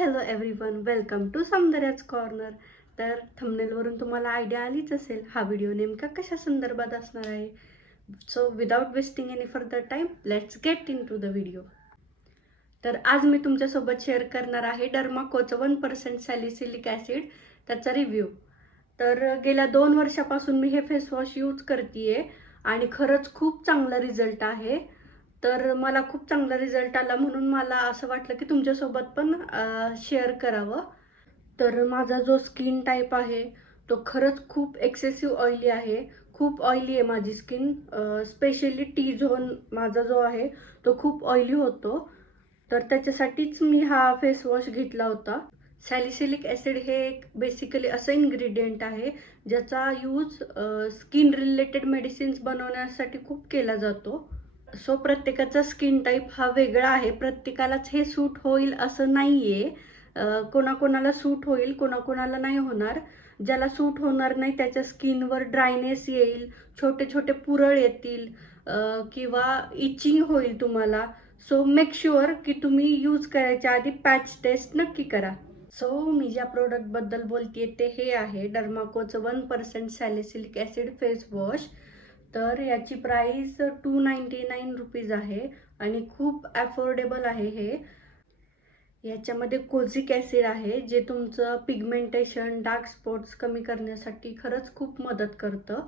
Hello everyone, welcome to सौंदर्याच corner. तर थंबनेलवरून तुम्हाला आयडिया आलीच असेल हा व्हिडिओ नेमका कशा संदर्भात असणार आहे. So without wasting any further time, let's get in to the video. तर आज मी तुमच्यासोबत शेअर करणार आहे डर्माकोचं 1% सॅलिसिलिक ॲसिड त्याचा रिव्ह्यू. तर गेल्या 2 वर्षापासून मी हे फेसवॉश यूज करते आणि खरंच खूप चांगला रिझल्ट आहे. तर मला खूप चांगला रिझल्ट आला म्हणून मला असं वाटलं की तुमच्यासोबत पण शेअर करावं. तर माझा जो स्किन टाईप आहे तो खरंच खूप एक्सेसिव्ह ऑइली आहे. खूप ऑइली आहे माझी स्किन. स्पेशली टी झोन माझा जो आहे तो खूप ऑइली होतो. तर त्याच्यासाठीच मी हा फेस वॉश घेतला होता. सॅलिसिलिक ॲसिड हे एक बेसिकली असं इन्ग्रेडियंट आहे ज्याचा यूज स्किन रिलेटेड मेडिसिन्स बनवण्यासाठी खूप केला जातो. सो प्रत्येकाचा स्किन टाईप हा वेगळा आहे. प्रत्येकालाच हे सूट होईल असं नाही आहे. कोणाकोणाला सूट होईल, कोणाकोणाला नाही होणार. ज्याला सूट होणार नाही त्याच्या स्किनवर ड्रायनेस येईल, छोटे छोटे पुरळ येतील, किंवा इचिंग होईल तुम्हाला. सो मेक शुअर की तुम्ही यूज करायच्या आधी पॅच टेस्ट नक्की करा. सो मी ज्या प्रोडक्टबद्दल बोलते ते हे आहे डर्माकोचं 1% सॅलिसिलिक ॲसिड फेस वॉश. तर याची प्राईस 299 रुपीज आहे आणि खूप अफोर्डेबल आहे हे. याच्यामध्ये कोझिक ॲसिड आहे जे तुमचं पिगमेंटेशन, डार्क स्पॉट्स कमी करण्यासाठी खरंच खूप मदत करतं.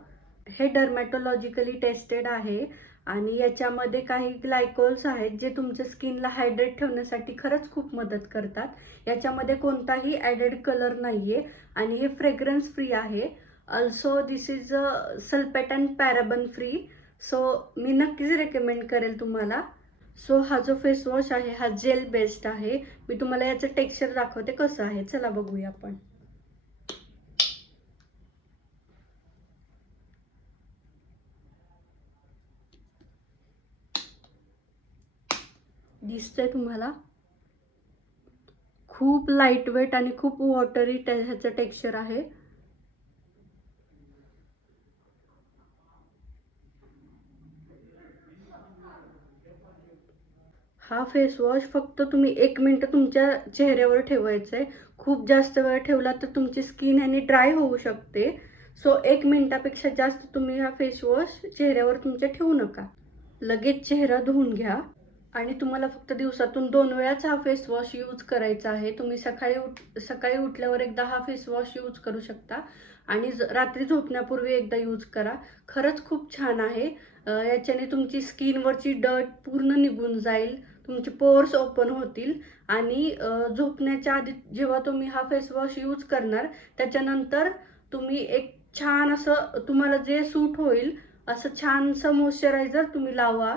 हे डर्मॅटोलॉजिकली टेस्टेड आहे आणि याच्यामध्ये काही ग्लायकोल्स आहेत जे तुमच्या स्किनला हायड्रेट ठेवण्यासाठी खरंच खूप मदत करतात. याच्यामध्ये कोणताही ॲडेड कलर नाही आहे आणि हे फ्रेग्रन्स फ्री आहे. Also this is sulphate and paraben free. So मी नक्कीच रेकमेंड करेल तुम्हाला. सो हा जो फेस वॉश आहे हा जेल बेस्ड आहे. मी तुम्हाला याचं टेक्स्चर दाखवते कसं आहे. चला बघूया आपण. दिसतंय तुम्हाला? खूप लाईट वेट आणि खूप वॉटरी ह्याचं टेक्स्चर आहे. हा फेस वॉश फक्त तुम्ही 1 मिनिट तुमच्या चेहऱ्यावर ठेवायचं आहे. खूप जास्त वेळ ठेवला तर तुमची स्किन ह्याने ड्राय होऊ शकते. सो 1 मिनिटापेक्षा जास्त तुम्ही हा फेस वॉश चेहऱ्यावर तुमच्या ठेवू नका. लगेच चेहरा धुवून घ्या आणि तुम्हाला फक्त दिवसातून 2 वेळाच हा फेस वॉश यूज करायचा आहे. तुम्ही सकाळी उठल्यावर एकदा हा फेस वॉश यूज करू शकता आणि रात्री झोपण्यापूर्वी एकदा यूज करा. खरंच खूप छान आहे. याच्याने तुमची स्किनवरची डर्ट पूर्ण निघून जाईल, तुमचे पोर्स ओपन होतील आणि झोपण्याच्या आधी जेव्हा तुम्ही हा फेस वॉश यूज करणार त्याच्यानंतर तुम्ही एक छान असं तुम्हाला जे सूट होईल असं छानसं मॉइश्चरायझर तुम्ही लावा.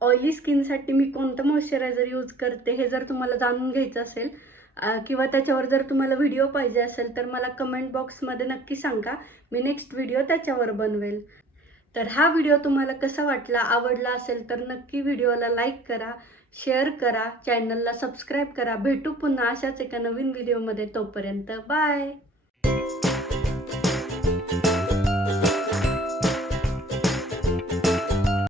ऑइली स्किनसाठी मी कोणतं मॉइश्चरायझर यूज करते हे जर तुम्हाला जाणून घ्यायचं असेल किंवा त्याच्यावर जर तुम्हाला व्हिडिओ पाहिजे असेल तर मला कमेंट बॉक्समध्ये नक्की सांगा. मी नेक्स्ट व्हिडिओ त्याच्यावर बनवेल. तर हा व्हिडिओ तुम्हाला कसा वाटला, आवडला असेल तर नक्की व्हिडिओला लाईक करा, शेअर करा, चॅनलला सबस्क्राईब करा. भेटू पुन्हा अशाच एका नवीन व्हिडिओमध्ये. तोपर्यंत बाय.